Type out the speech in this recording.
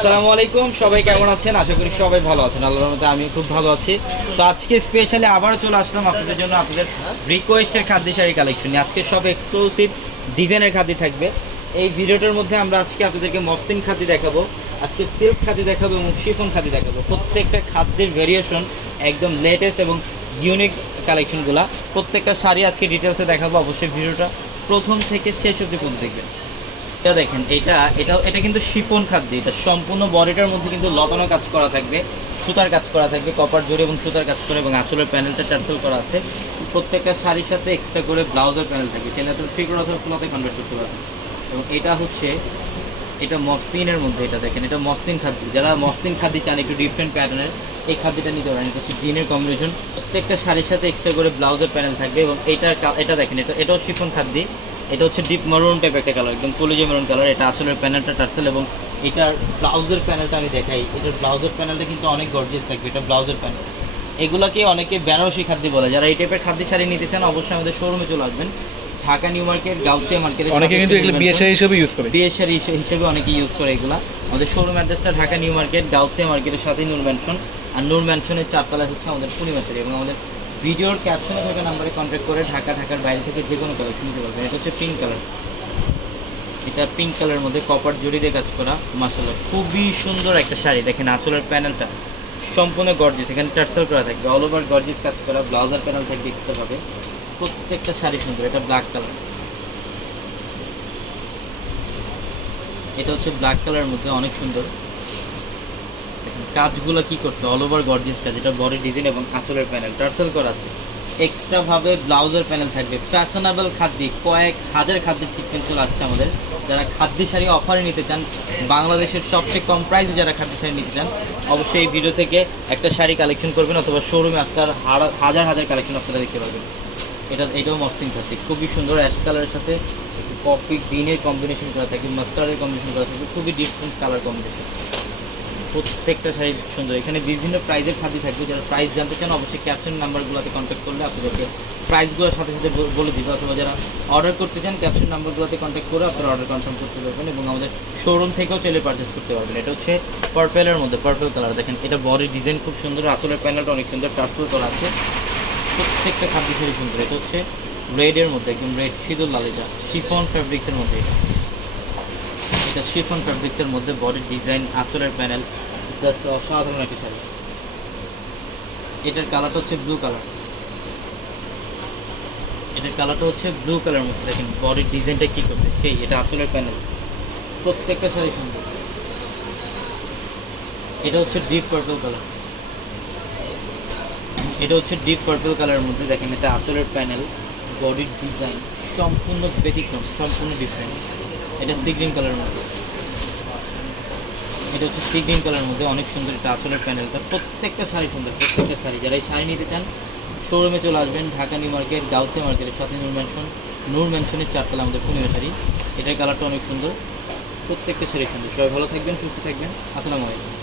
আসসালামু আলাইকুম। সবাই কেমন আছেন? আশা করি সবাই ভালো আছেন। আল্লাহর মধ্যে আমি খুব ভালো আছি। তো আজকে স্পেশালি আবার চলে আসলাম আপনাদের জন্য আপনাদের রিকোয়েস্টের খাদ্য শাড়ি কালেকশন আজকে সব এক্সক্লুসিভ ডিজাইনের খাদ্য থাকবে। এই ভিডিওটার মধ্যে আমরা আজকে আপনাদেরকে মসলিন খাদ্য দেখাবো, আজকে সিল্ক খাদ্য দেখাবো এবং শিফন খাদ্য দেখাবো। প্রত্যেকটা খাদ্যের ভেরিয়েশন একদম লেটেস্ট এবং ইউনিক কালেকশনগুলা প্রত্যেকটা শাড়ি আজকে ডিটেলসে দেখাবো। অবশ্যই ভিডিওটা প্রথম থেকে শেষ অবধি পর্যন্ত দেখবেন। এটা দেখেন, এটা এটা এটা কিন্তু শিপন খাদ্য, এটা সম্পূর্ণ বডিটার মধ্যে কিন্তু লতানো কাজ করা থাকবে, সুতার কাজ করা থাকবে কপার জোরে এবং সুতার কাজ করে এবং আঁচলের প্যানেলটা টার্সেল করা আছে। প্রত্যেকটা শাড়ির সাথে এক্সট্রা করে ব্লাউজের প্যানেল থাকবে সেটা তো ফিগুর অথবা ফুলাতে কনভার্ট করতে পারবেন এবং এটা হচ্ছে, এটা মসলিনের মধ্যে এটা দেখেন, এটা মসলিন খাদ্য। যারা মসলিন খাদ্য চান, একটু ডিফারেন্ট প্যাটার্নের এই খাদ্যটা নিতে পারেন। এটা হচ্ছে গ্রিনের কম্বিনেশন প্রত্যেকটা শাড়ির সাথে এক্সট্রা করে ব্লাউজের প্যানেল থাকবে এবং এটার কা- এটা দেখেন, এটা, এটাও শিফন খাদ্য। এটা হচ্ছে ডিপ মারুন টাইপ একটা কালার একদম কলিজে মারুন কালার এটা আসলে প্যানেলটা টার্সেল এবং এটার ব্লাউজের প্যানেলটা আমি দেখাই। এটার ব্লাউজের প্যানেলটা কিন্তু অনেক গর্জিয়াস থাকবে এটা ব্লাউজের প্যানেল এগুলাকে অনেকে বেনারসি খাদ্য বলে যারা এই টাইপের খাদ্য শাড়ি নিতে চান অবশ্যই আমাদের শোরুমে চলে আসবেন। Dhaka new market Gausia market অনেকে কিন্তু এগুলো বিয়ে শাড়ি হিসেবে ইউজ করে। বিয়ের শাড়ি হিসেবে অনেকে ইউজ করে এগুলা। আমাদের শোরুম অ্যাড্রেসটা ঢাকা নিউ মার্কেট গাউসিয়া মার্কেটের সাথেই নূর ম্যানশন আর নূর ম্যানশনের চারতলা হচ্ছে আমাদের পূর্ণিমা শাড়ি এবং আমাদের ভিডিওর ক্যাপশনে থাকা নাম্বারে কন্ট্যাক্ট করে ঢাকা, ঢাকার বাইরে থেকে যে কোনো কালেকশন নিতে পারবেন। এটা হচ্ছে পিঙ্ক কালার এটা পিঙ্ক কালারের মধ্যে কপার জড়ি দিয়ে কাজ করা। মাসাল্লাহ খুবই সুন্দর একটা শাড়ি। দেখেন আঁচলের প্যানেলটা সম্পূর্ণ গর্জিস এখানে টার্সেল করা থাকবে। অল ওভার গর্জিস কাজ করা। ব্লাউজার প্যানেল থাকবে এক্সট্রা পাবে। প্রত্যেকটা শাড়ি সুন্দর। এটা ব্ল্যাক কালার এটা হচ্ছে ব্ল্যাক কালারের মধ্যে অনেক সুন্দর। কাজগুলো কি করছে? অল ওভার গর্জিয়াস কাজ, এটা বডি ডিজাইন এবং আঁচলের প্যানেল টার্সেল করা আছে। এক্সট্রা ভাবে ব্লাউজের প্যানেল থাকবে। ফ্যাশনেবল খাদ্য, কয়েক হাজার খাদ্যের সিকোয়েন্স চলে আসছে আমাদের। যারা খাদ্য শাড়ি অফারে নিতে চান, বাংলাদেশের সবচেয়ে কম প্রাইসে যারা খাদ্য শাড়ি নিতে চান, অবশ্যই এই ভিডিও থেকে একটা শাড়ি কালেকশন করবেন অথবা শোরুমে আপনার হাজার হাজার কালেকশন আপনারা দেখতে পারবেন। এটা, এটাও মস্তিন খাদ্য খুবই সুন্দর অ্যাশ কালারের সাথে কফি গ্রিনের কম্বিনেশন করা থাকে মাস্টার্ডের কম্বিনেশন করা থাকে, খুবই ডিফারেন্ট কালার কম্বিনেশন প্রত্যেকটা শাড়ি সুন্দর। এখানে বিভিন্ন প্রাইজের খাদ্য থাকবে। যারা প্রাইস জানতে চান, অবশ্যই ক্যাপশন নাম্বারগুলোতে কন্ট্যাক্ট করলে আপনাদেরকে প্রাইসগুলোর সাথে সাথে বলে দিবে। অথবা যারা অর্ডার করতে চান ক্যাপশন নাম্বারগুলোতে কন্ট্যাক্ট করে আপনারা অর্ডার কনফার্ম করতে পারবেন এবং আমাদের শোরুম থেকেও চলে পারচেস করতে পারবেন। এটা হচ্ছে পার্পেলের মধ্যে পার্পেল কালার দেখেন, এটা বডি ডিজাইন খুব সুন্দর। আঁচলের প্যানেলটা অনেক সুন্দর। টার্সেল করা আছে। প্রত্যেকটা খাদ্য শাড়ি সুন্দর। এটা হচ্ছে রেডের মধ্যে, একদম রেড সিঁদুর লাল, এটা শিফন ফ্যাব্রিক্সের মধ্যে এটা। এটা শিফন ফ্যাব্রিক্সের মধ্যে বডির ডিজাইন আঁচলের প্যানেল জাস্ট অসাধারণ একটা শাড়ি। এটার কালারটা হচ্ছে ব্লু কালার এটার কালারটা হচ্ছে ব্লু কালার মধ্যে। দেখেন বডির ডিজাইনটা কী করছে? সেই, এটা আঁচলের প্যানেল প্রত্যেকটা শাড়ি সুন্দর। এটা হচ্ছে ডিপ পার্পল কালার এটা হচ্ছে ডিপ পার্পল কালারের মধ্যে। দেখেন, এটা আঁচলের প্যানেল বডির ডিজাইন সম্পূর্ণ ব্যতিক্রম, সম্পূর্ণ ডিফারেন্ট এটা সি গ্রিন কালারের মধ্যে। এটা হচ্ছে সি গ্রিন কালারের মধ্যে অনেক সুন্দর এটা আঁচলের তার প্রত্যেকটা শাড়ি সুন্দর, প্রত্যেকটা শাড়ি। যারা এই শাড়ি নিতে চান শোরুমে চলে আসবেন, ঢাকা নিউ মার্কেট গাউসে মার্কেটের সাথে নূর ম্যানশন নূর ম্যানশনের চারতলা আমাদের পূর্ণিমা শাড়ি। এটার কালারটা অনেক সুন্দর, প্রত্যেকটা শাড়ি সুন্দর। সবাই ভালো থাকবেন, সুস্থ থাকবেন। আসসালামু আলাইকুম।